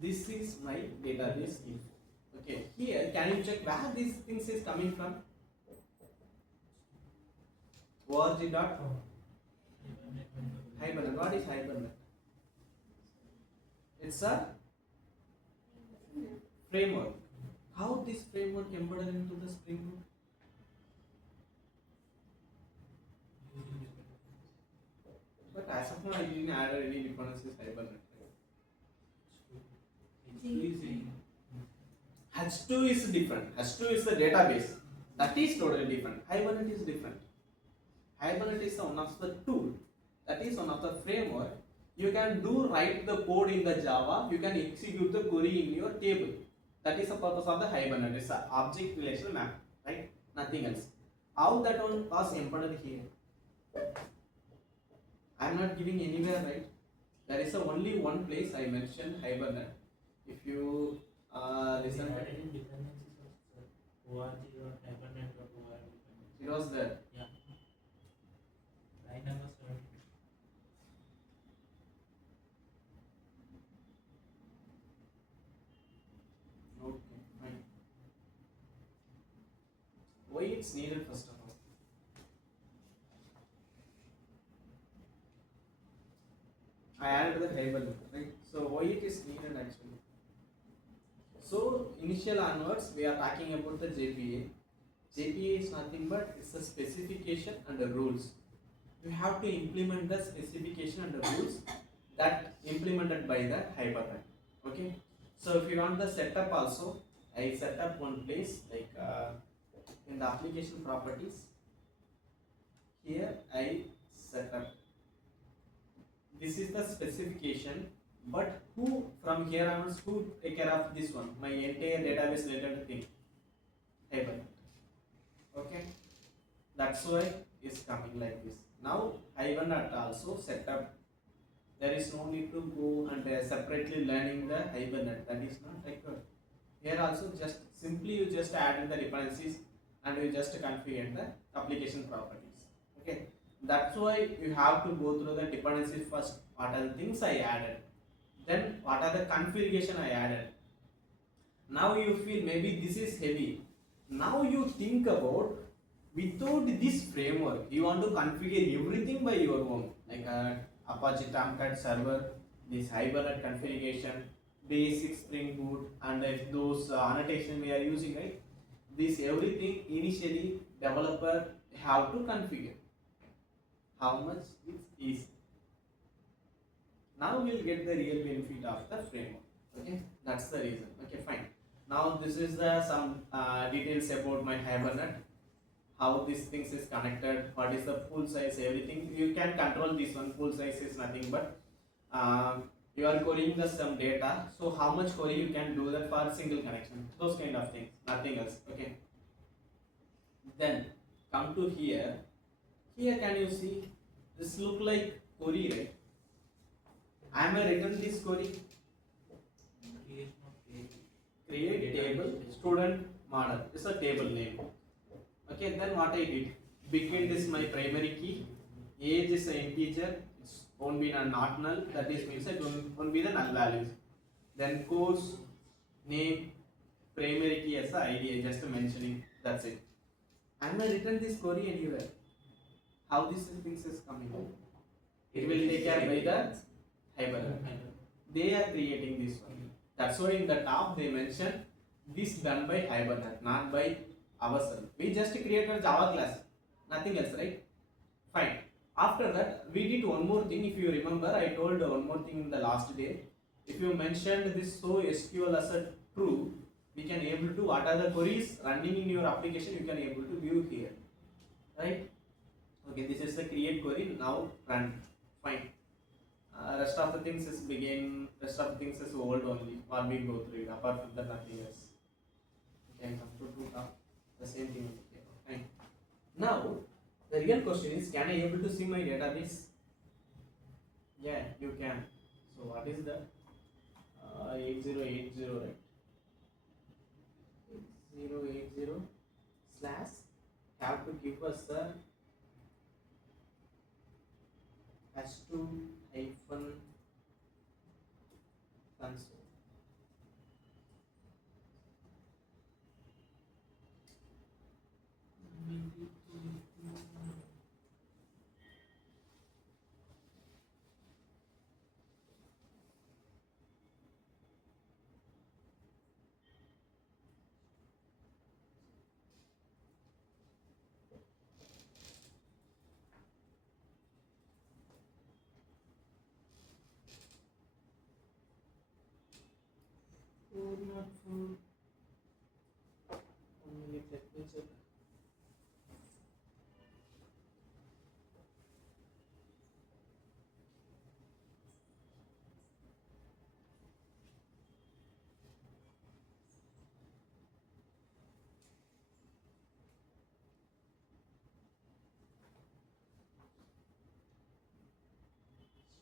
this? This is my database info. Okay, here can you check where these things is coming from? org.com. Hibernate. What is Hibernate? It's a framework. How this framework embedded into the Spring Boot? But as of now, I didn't add any dependencies Hibernate. H2 is different. H2 is the database. That is totally different. Hibernate is different. Hibernate is one of the tool. That is one of the framework. You can write the code in the Java. You can execute the query in your table. That is the purpose of the Hibernate. It's an object relational map, right? Nothing else. How that one was embedded here? I am not giving anywhere, right? There is only one place I mentioned Hibernate. If you listen, it was there. Yeah. Line number 7. Okay, fine. Why it's needed first of all? I added the Hibernate, right? So why it is needed actually? So initial onwards we are talking about the JPA. JPA is nothing but it's a specification and the rules. You have to implement the specification and the rules that implemented by the Hibernate. Okay. So if you want the setup also, I set up one place like in the application properties. Here I set up. This is the specification. But who from here onwards who take care of this one? My entire database related thing. Hibernate. Okay. That's why it's coming like this. Now Hibernate also set up. There is no need to go and separately learning the Hibernate. That is not required. Here also just simply you just add in the dependencies and you just configure the application properties. Okay. That's why you have to go through the dependencies first. What are the things I added? Then what are the configuration I added? Now you feel maybe this is heavy. Now you think about without this framework, you want to configure everything by your own, like Apache Tomcat server, this Hibernate configuration, basic Spring Boot, and those annotation we are using, right? This everything initially developer have to configure. How much it is? Now we will get the real benefit of the framework. Okay, that's the reason. Okay, fine. Now this is the some details about my Hibernate. How these things is connected, what is the pool size, everything. You can control this one. Pool size is nothing but you are querying the some data. So how much query you can do that for single connection. Those kind of things. Nothing else. Okay. Then come to here. Here can you see this look like query, right? I am written this query. Create table student model. It's a table name. Okay, then what I did, between this my primary key, age is an integer, it won't be a not null, that is means it won't be the null values. Then course, name, primary key as a ID, just mentioning, that's it. I am written this query anywhere. How this things is coming? It will take care by the Hibernate. They are creating this one. That's why in the top they mention this done by Hibernate, not by ourselves. We just created a Java class, nothing else, right? Fine. After that, we did one more thing. If you remember, I told one more thing in the last day. If you mentioned this so SQL as a true, we can able to what are the queries running in your application. You can able to view here, right? Okay, this is the create query. Now run. Fine. Rest of the things is begin. Rest of the things is old only. What we go through it. Apart from that, nothing else. Okay, come to top. The same thing here. Fine. Now the real question is, can I able to see my database? Yeah, you can. So what is that? 8080, right? 8080 slash have to give us the h2 hyphen console. not full. 1 minute, let me check.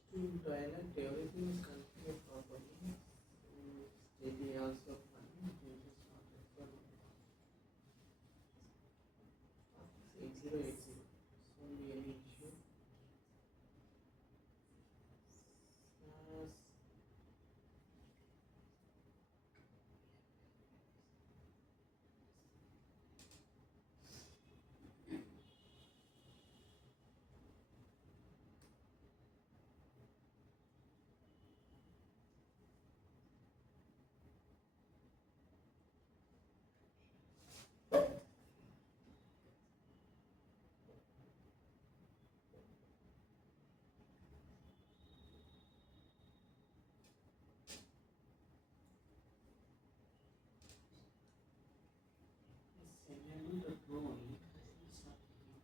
Stream dialect, everything is configured properly. JPA also fine. This is not required. 8080. Won't be any issue. Yes. Enable the role. It's not working.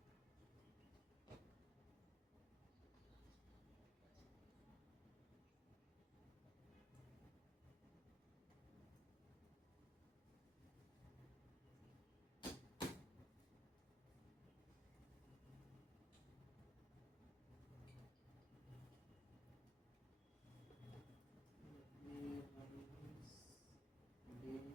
Let me run this again.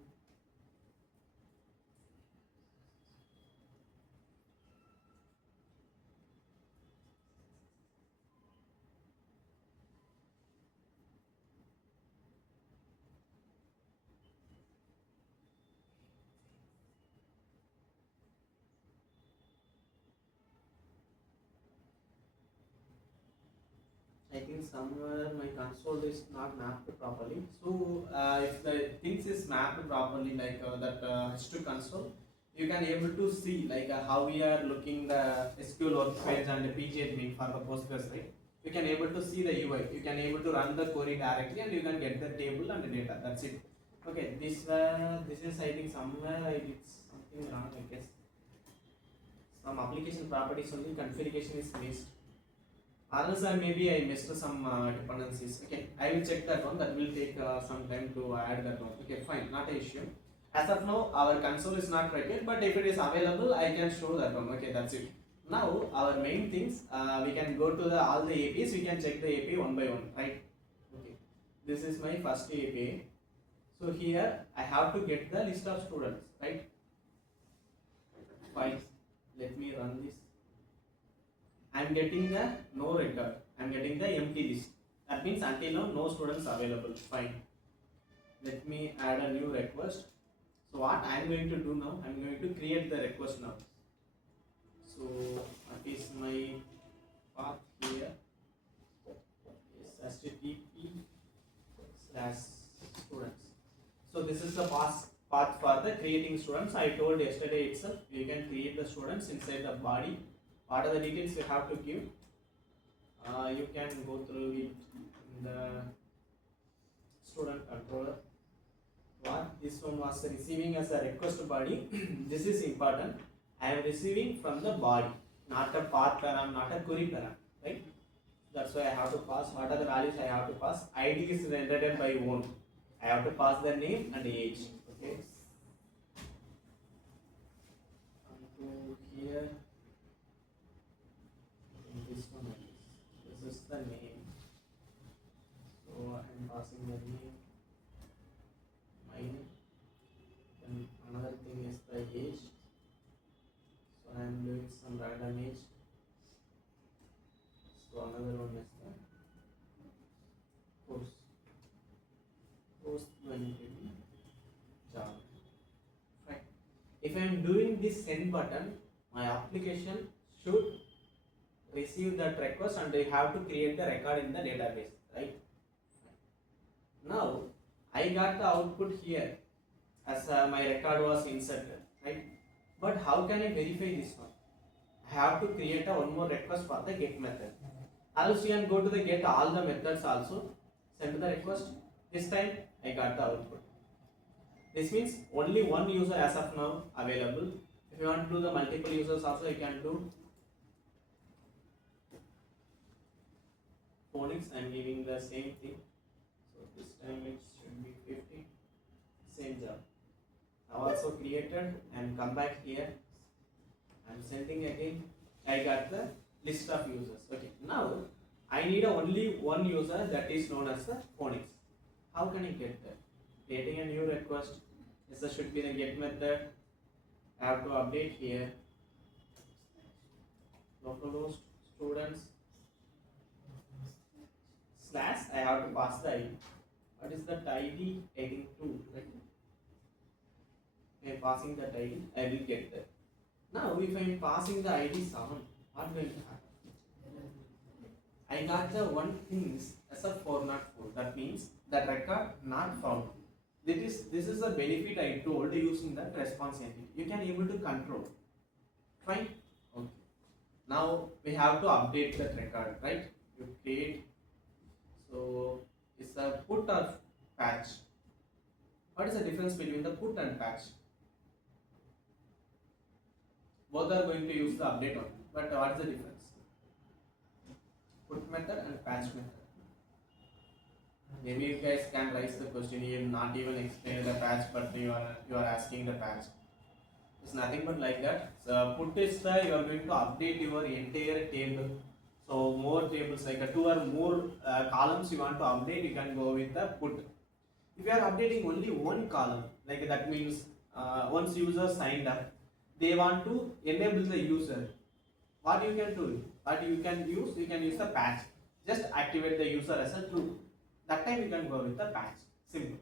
I think somewhere my console is not mapped properly. So if the things is mapped properly, like that H2 console, you can able to see like how we are looking the SQL workbench and the pgadmin for the Postgres, right? You can able to see the UI. You can able to run the query directly, and you can get the table and the data. That's it. Okay, this is I think somewhere I did something wrong. I guess some application properties only configuration is missed. Others are maybe I missed some dependencies. Okay, I will check that one. That will take some time to add that one. Okay, fine, not an issue. As of now, our console is not required, but if it is available, I can show that one. Okay, that's it. Now, our main things, we can go to the all the APIs. We can check the API one by one, right? Okay, this is my first API. So here I have to get the list of students, right? Fine. Let me run this. I am getting the no record. I am getting the empty list. That means until now no students available. Fine. Let me add a new request. So what I am going to do now? I am going to create the request now. So what is my path here? Yes, http/students. So this is the path for the creating students. I told yesterday itself you can create the students inside the body. What are the details you have to give? You can go through it in the student controller. What this one was receiving as a request body. This is important. I am receiving from the body, not a path param, not a query param, right? That's why I have to pass. What are the values I have to pass? ID is rendered by own. I have to pass the name and the age. Okay. Come to here. This one, this is the name. So I am passing the name, my name. Then another thing is the age. So I am doing some random age. So another one is the course. Course going to be Java. Right. If I am doing this send button, my application should receive that request and they have to create the record in the database, right? Now I got the output here as my record was inserted, right? But how can I verify this one? I have to create a one more request for the get method. Also you can go to the get all the methods also, send the request. This time I got the output. This means only one user as of now available. If you want to do the multiple users also, you can do. Phonics, I am giving the same thing. So this time it should be 50. Same job. I also created and come back here. I am sending again. I got the list of users. Okay. Now I need only one user, that is known as the phonics. How can I get that? Creating a new request. This should be the get method. I have to update here. Localhost students slash. I have to pass the ID. What is that ID? Taking 2, right? I am passing that ID. I will get that. Now, if I am passing the ID 7, what will happen? I got the one things as a 404. That means that record not found. This is the benefit I told using that response entity. You can able to control. Fine. Okay. Now we have to update that record, right? You create. So it's a put or patch. What is the difference between the put and patch? Both are going to use the update only. But what is the difference? Put method and patch method. Maybe you guys can raise the question. You not even explain the patch, but you are asking the patch. It's nothing but like that. So put is the you are going to update your entire table. So more tables, like a 2 or more columns you want to update, you can go with the put. If you are updating only one column, like that means once user signed up, they want to enable the user. What you can do? What you can use the patch. Just activate the user as a true. That time you can go with the patch. Simple.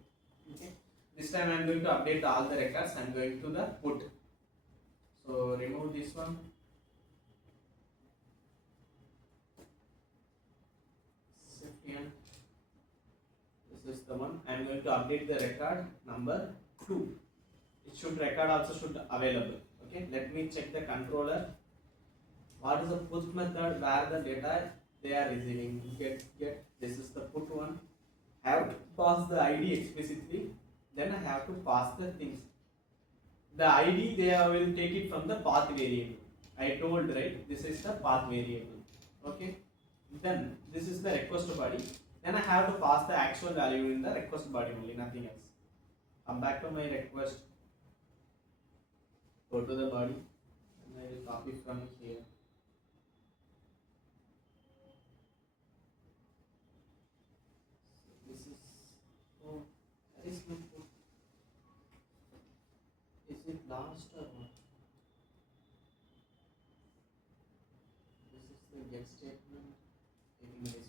Okay. This time I am going to update all the records. I am going to the put. So remove this one. Second. This is the one. I am going to update the record number 2. It should record also should available. Okay. Let me check the controller. What is the put method? Where the data they are receiving? Get. This is the put one. I have to pass the ID explicitly. Then I have to pass the things. The ID they will take it from the path variable. I told, right? This is the path variable. Okay. Then this is the request body. Then I have to pass the actual value in the request body only, nothing else. Come back to my request. Go to the body. And I will copy from here. This is that is not put. Is it last or what? This is the get statement. Taking this.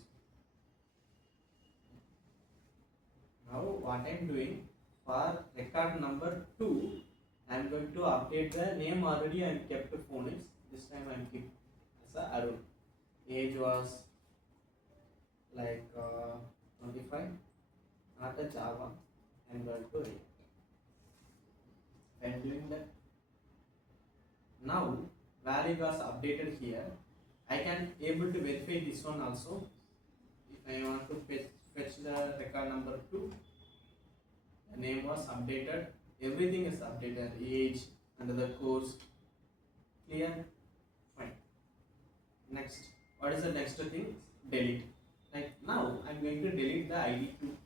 Now what I am doing for record number 2, I am going to update the name already. I am kept phonics. This time I am keep as a Arun. Age was like 25. Not a Java. I am going to read. I am doing that. Now value was updated here. I can able to verify this one also. If I want to fetch the record number 2, the name was updated. Everything is updated. Age, under the course. Clear? Fine. Next. What is the next thing? Delete. Like now I am going to delete the ID 2.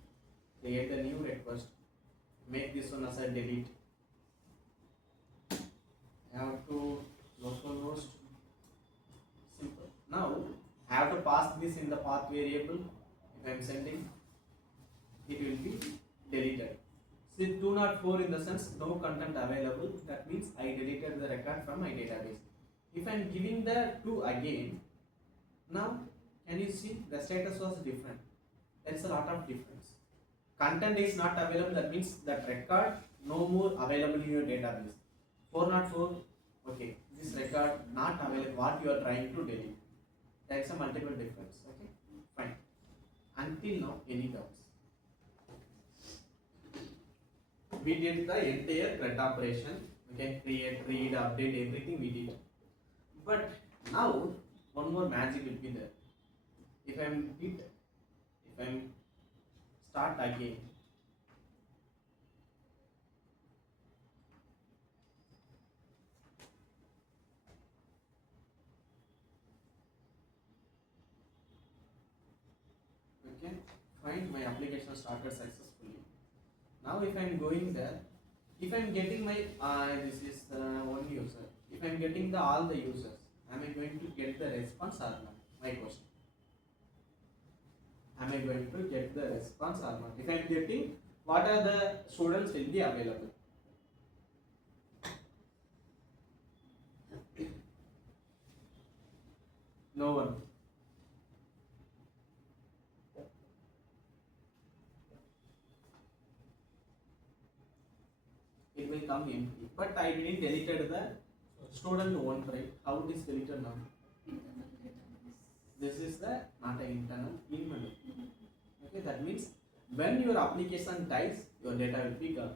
Create the new request. Make this one as a delete. I have to localhost. Simple. Now I have to pass this in the path variable. If I am sending, it will be deleted. See 204 in the sense no content available. That means I deleted the record from my database. If I am giving the 2 again, now can you see the status was different? There is a lot of difference. Content is not available. That means that record no more available in your database. 404. Okay, this record not available. What you are trying to delete? There is a multiple difference. Okay, fine. Until now, any doubts? We did the entire CRUD operation. Okay, create, read, update, everything we did. But now one more magic will be there. If I am start again, application started successfully. Now if I'm going there, if I'm getting my this is one user, if I'm getting the all the users, am I going to get the response or not? My question. Am I going to get the response or not? If I'm getting, what are the students will be available? No one. It will come empty. But I didn't deleted the student one, right? How it is deleted now? This is the not an internal element. Okay, that means when your application dies, your data will be gone.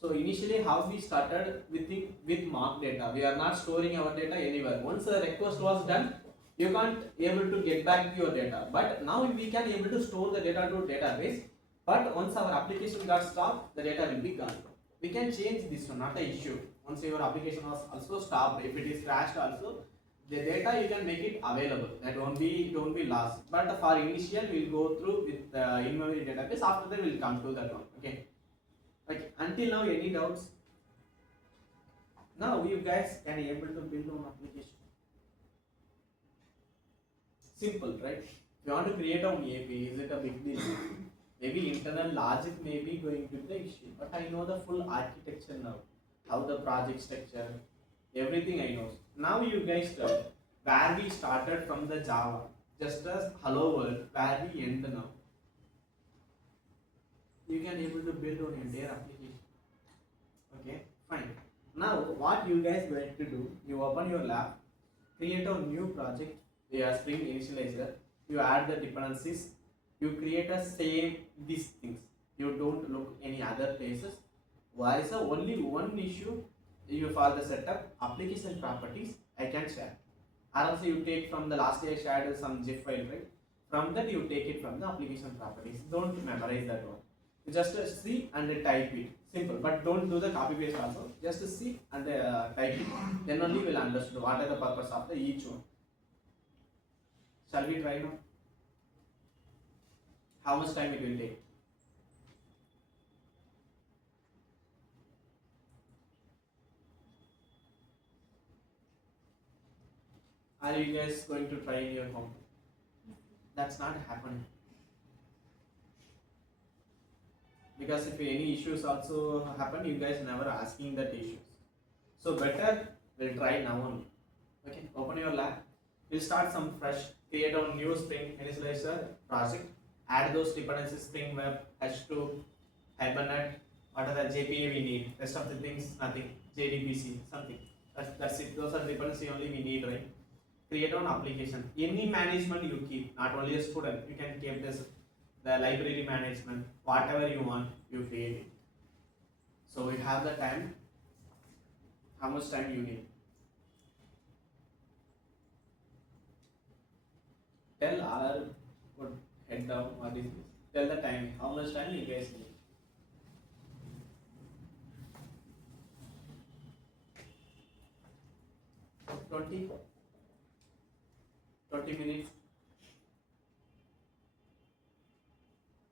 So initially, how we started with mock data, we are not storing our data anywhere. Once the request was done, you can't able to get back your data. But now we can able to store the data to database. But once our application got stopped, the data will be gone. We can change this one, not an issue. Once your application was also stopped, if it is crashed also, the data you can make it available. That won't be lost. But for initial, we'll go through with the in-memory database. After that, we'll come to that one. Okay. Okay. Until now, any doubts? Now you guys can able to build one application. Simple, right? If you want to create an API, is it a big deal? Maybe internal logic may be going to be the issue, but I know the full architecture now, how the project structure, everything I know. Now you guys tell where we started from the Java, just as hello world, where we end now. You can able to build on entire application. Okay, fine. Now what you guys going to do? You open your lab, create a new project. They are Spring initializer. You add the dependencies. You create a same these things. You don't look any other places. Why is the only one issue? You for the setup application properties I can share. Or also you take from the last year I shared some zip file, right? From that you take it from the application properties. Don't memorize that one. You just see and type it. Simple, but don't do the copy paste also. Just see and type it. Then only we'll understand what are the purpose of the each one. Shall we try now? How much time it will take? Are you guys going to try in your home? That's not happening. Because if any issues also happen, you guys never asking that issues. So better we'll try now only. Okay, open your lab. We'll start some fresh, create a new Spring initializer project, add those dependencies, Spring Web, H2, Hibernate, what are the JPA we need, rest of the things, nothing, JDBC, something. That's it, those are dependency only we need, right? Create an application. Any management you keep, not only a student, you can keep this, the library management, whatever you want, you create it. So we have the time. How much time you need? Tell our put head down what is this. Tell the time. How much time you guys need? Twenty 20 minutes.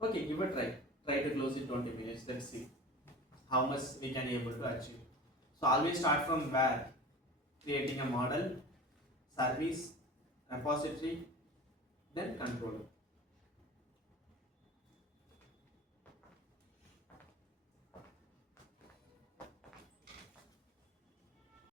Okay, give a try. Try to close it 20 minutes. Let's see how much we can able to achieve. So always start from where? Creating a model, service, repository, then controller.